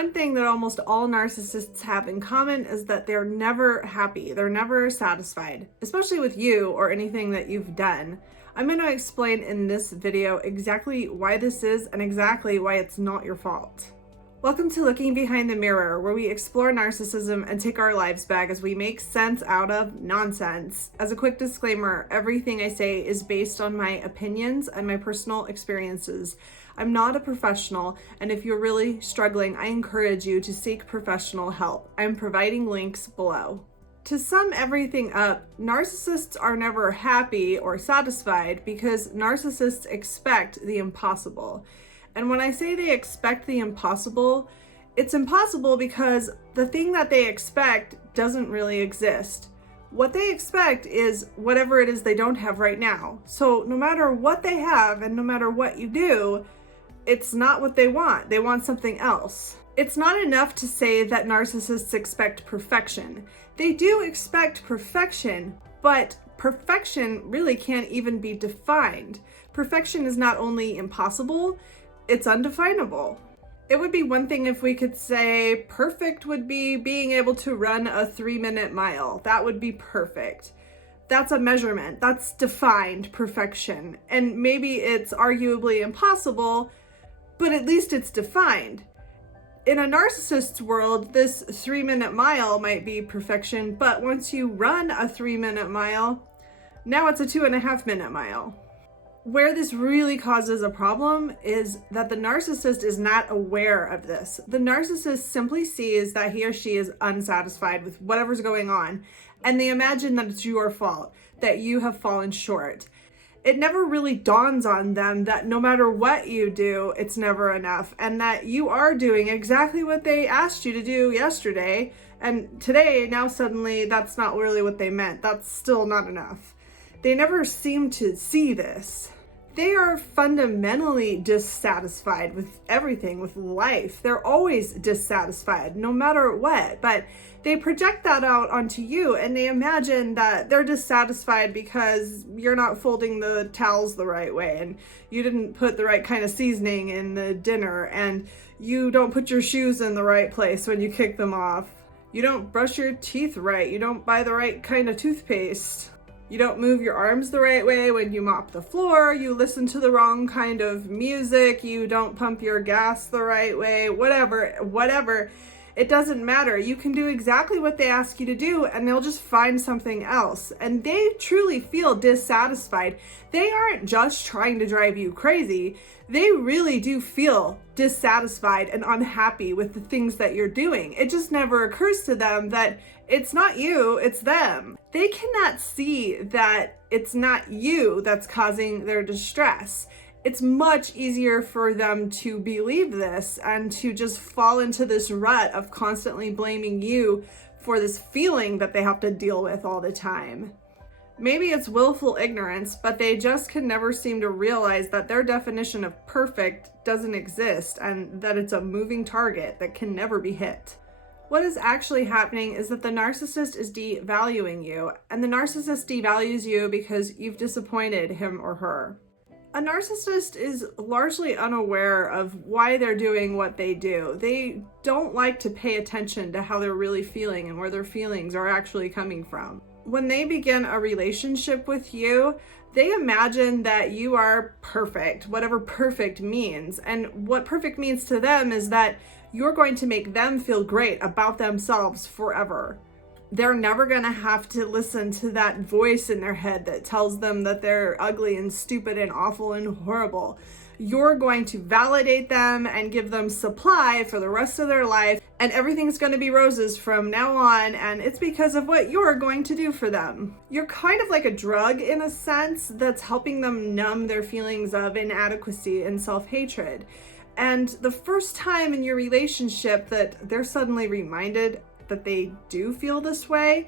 One thing that almost all narcissists have in common is that they're never happy. They're never satisfied, especially with you or anything that you've done. I'm going to explain in this video exactly why this is and exactly why it's not your fault. Welcome to Looking Behind the Mirror, where we explore narcissism and take our lives back as we make sense out of nonsense. As a quick disclaimer, everything I say is based on my opinions and my personal experiences. I'm not a professional, and if you're really struggling, I encourage you to seek professional help. I'm providing links below. To sum everything up, narcissists are never happy or satisfied because narcissists expect the impossible. And when I say they expect the impossible, it's impossible because the thing that they expect doesn't really exist. What they expect is whatever it is they don't have right now. So no matter what they have and no matter what you do, it's not what they want. They want something else. It's not enough to say that narcissists expect perfection. They do expect perfection, but perfection really can't even be defined. Perfection is not only impossible, it's undefinable. It would be one thing if we could say perfect would be being able to run a 3-minute mile. That would be perfect. That's a measurement. That's defined perfection. And maybe it's arguably impossible, but at least it's defined. In a narcissist's world, this 3-minute mile might be perfection, but once you run a 3-minute mile, now it's a 2.5-minute mile. Where this really causes a problem is that the narcissist is not aware of this. The narcissist simply sees that he or she is unsatisfied with whatever's going on, and they imagine that it's your fault, that you have fallen short. It never really dawns on them that no matter what you do, it's never enough, and that you are doing exactly what they asked you to do yesterday, and today, now suddenly, that's not really what they meant. That's still not enough. They never seem to see this. They are fundamentally dissatisfied with everything, with life. They're always dissatisfied, no matter what, but they project that out onto you, and they imagine that they're dissatisfied because you're not folding the towels the right way, and you didn't put the right kind of seasoning in the dinner, and you don't put your shoes in the right place when you kick them off. You don't brush your teeth right. You don't buy the right kind of toothpaste. You don't move your arms the right way when you mop the floor. You listen to the wrong kind of music. You don't pump your gas the right way. Whatever. It doesn't matter. You can do exactly what they ask you to do, and they'll just find something else. And they truly feel dissatisfied. They aren't just trying to drive you crazy. They really do feel dissatisfied and unhappy with the things that you're doing. It just never occurs to them that it's not you, it's them. They cannot see that it's not you that's causing their distress. It's much easier for them to believe this and to just fall into this rut of constantly blaming you for this feeling that they have to deal with all the time. Maybe it's willful ignorance, but they just can never seem to realize that their definition of perfect doesn't exist and that it's a moving target that can never be hit. What is actually happening is that the narcissist is devaluing you, and the narcissist devalues you because you've disappointed him or her. A narcissist is largely unaware of why they're doing what they do. They don't like to pay attention to how they're really feeling and where their feelings are actually coming from. When they begin a relationship with you, they imagine that you are perfect, whatever perfect means. And what perfect means to them is that you're going to make them feel great about themselves forever. They're never going to have to listen to that voice in their head that tells them that they're ugly and stupid and awful and horrible. You're going to validate them and give them supply for the rest of their life, and everything's going to be roses from now on, and it's because of what you're going to do for them. You're kind of like a drug in a sense that's helping them numb their feelings of inadequacy and self-hatred. And the first time in your relationship that they're suddenly reminded that they do feel this way,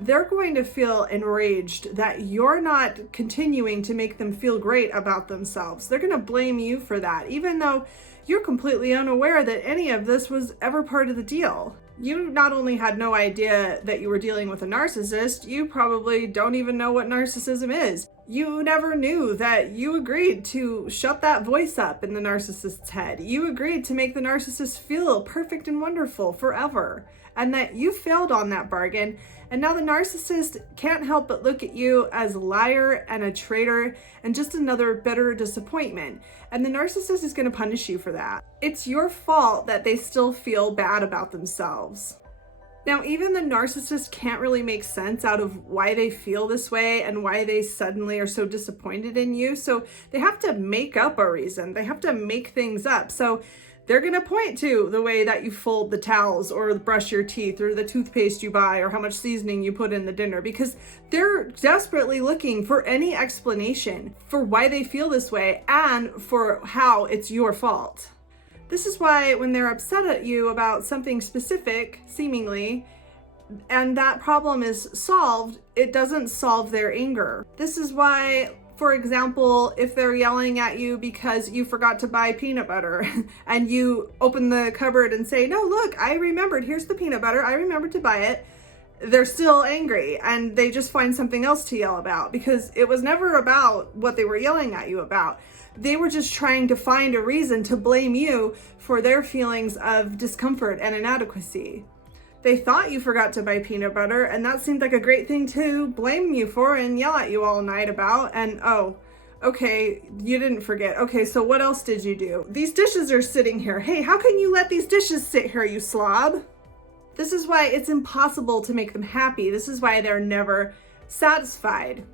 they're going to feel enraged that you're not continuing to make them feel great about themselves. They're going to blame you for that, even though you're completely unaware that any of this was ever part of the deal. You not only had no idea that you were dealing with a narcissist, you probably don't even know what narcissism is. You never knew that you agreed to shut that voice up in the narcissist's head. You agreed to make the narcissist feel perfect and wonderful forever, and that you failed on that bargain. And now the narcissist can't help but look at you as a liar and a traitor and just another bitter disappointment. And the narcissist is going to punish you for that. It's your fault that they still feel bad about themselves. Now, even the narcissist can't really make sense out of why they feel this way and why they suddenly are so disappointed in you. So they have to make up a reason. They have to make things up. So they're going to point to the way that you fold the towels or brush your teeth or the toothpaste you buy or how much seasoning you put in the dinner, because they're desperately looking for any explanation for why they feel this way and for how it's your fault. This is why when they're upset at you about something specific, seemingly, and that problem is solved, it doesn't solve their anger. This is why, for example, if they're yelling at you because you forgot to buy peanut butter and you open the cupboard and say, no, look, I remembered, here's the peanut butter, I remembered to buy it, they're still angry and they just find something else to yell about because it was never about what they were yelling at you about. They were just trying to find a reason to blame you for their feelings of discomfort and inadequacy. They thought you forgot to buy peanut butter, and that seemed like a great thing to blame you for and yell at you all night about. And oh, okay, you didn't forget. Okay, so what else did you do? These dishes are sitting here. Hey, how can you let these dishes sit here, you slob? This is why it's impossible to make them happy. This is why they're never satisfied.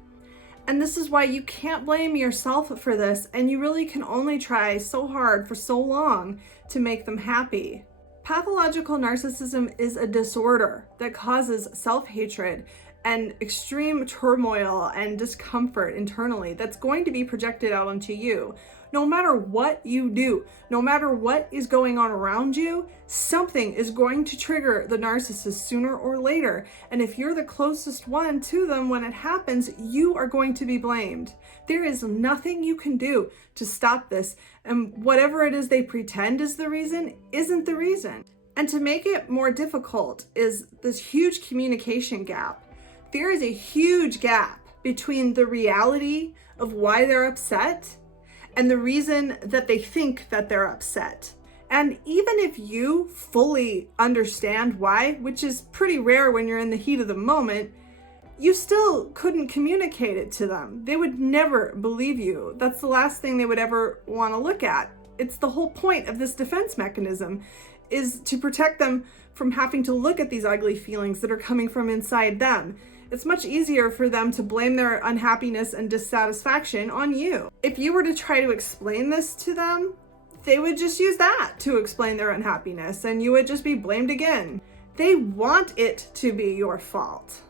And this is why you can't blame yourself for this, and you really can only try so hard for so long to make them happy. Pathological narcissism is a disorder that causes self-hatred and extreme turmoil and discomfort internally that's going to be projected out onto you. No matter what you do, no matter what is going on around you, something is going to trigger the narcissist sooner or later. And if you're the closest one to them when it happens, you are going to be blamed. There is nothing you can do to stop this. And whatever it is they pretend is the reason isn't the reason. And to make it more difficult is this huge communication gap. There is a huge gap between the reality of why they're upset and the reason that they think that they're upset. And even if you fully understand why, which is pretty rare when you're in the heat of the moment, you still couldn't communicate it to them. They would never believe you. That's the last thing they would ever want to look at. It's the whole point of this defense mechanism, is to protect them from having to look at these ugly feelings that are coming from inside them. It's much easier for them to blame their unhappiness and dissatisfaction on you. If you were to try to explain this to them, they would just use that to explain their unhappiness, and you would just be blamed again. They want it to be your fault.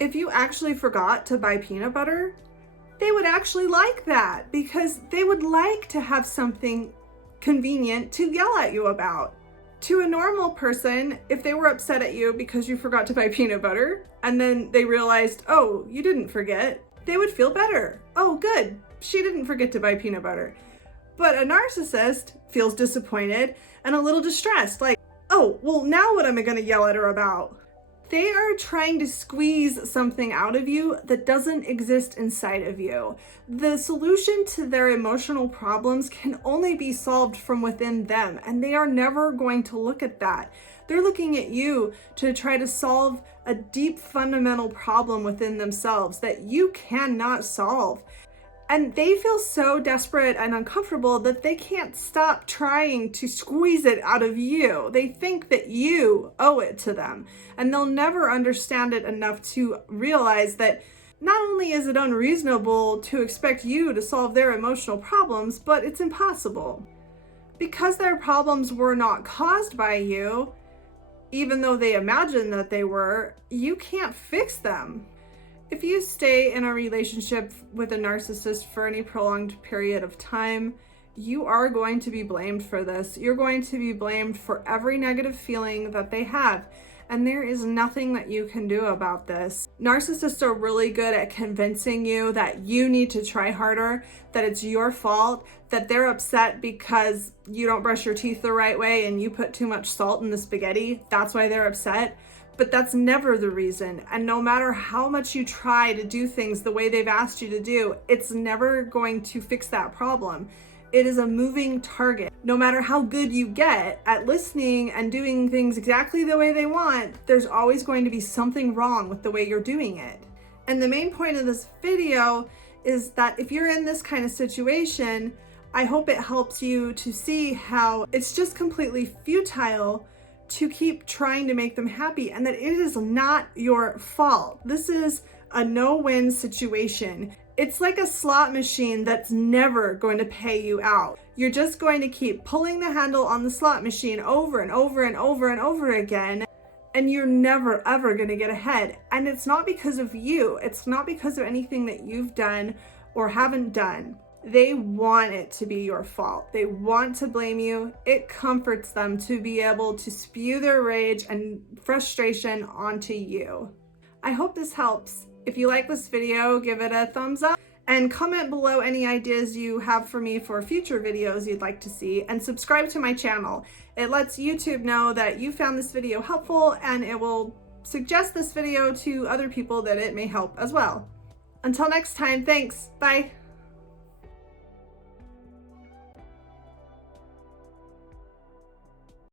If you actually forgot to buy peanut butter, they would actually like that because they would like to have something convenient to yell at you about. To a normal person, if they were upset at you because you forgot to buy peanut butter and then they realized, oh, you didn't forget, they would feel better. Oh, good, she didn't forget to buy peanut butter. But a narcissist feels disappointed and a little distressed, like, oh, well, now what am I going to yell at her about? They are trying to squeeze something out of you that doesn't exist inside of you. The solution to their emotional problems can only be solved from within them, and they are never going to look at that. They're looking at you to try to solve a deep fundamental problem within themselves that you cannot solve. And they feel so desperate and uncomfortable that they can't stop trying to squeeze it out of you. They think that you owe it to them, and they'll never understand it enough to realize that not only is it unreasonable to expect you to solve their emotional problems, but it's impossible. Because their problems were not caused by you, even though they imagine that they were, you can't fix them. If you stay in a relationship with a narcissist for any prolonged period of time, you are going to be blamed for this. You're going to be blamed for every negative feeling that they have. And there is nothing that you can do about this. Narcissists are really good at convincing you that you need to try harder, that it's your fault, that they're upset because you don't brush your teeth the right way and you put too much salt in the spaghetti. That's why they're upset. But that's never the reason. And no matter how much you try to do things the way they've asked you to do, it's never going to fix that problem. It is a moving target. No matter how good you get at listening and doing things exactly the way they want, there's always going to be something wrong with the way you're doing it. And the main point of this video is that if you're in this kind of situation, I hope it helps you to see how it's just completely futile to keep trying to make them happy, and that it is not your fault. This is a no-win situation. It's like a slot machine that's never going to pay you out. You're just going to keep pulling the handle on the slot machine over and over and over and over again, and you're never ever going to get ahead. And it's not because of you. It's not because of anything that you've done or haven't done. They want it to be your fault. They want to blame you. It comforts them to be able to spew their rage and frustration onto you. I hope this helps. If you like this video, give it a thumbs up and comment below any ideas you have for me for future videos you'd like to see, and subscribe to my channel. It lets YouTube know that you found this video helpful, and it will suggest this video to other people that it may help as well. Until next time, thanks. Bye.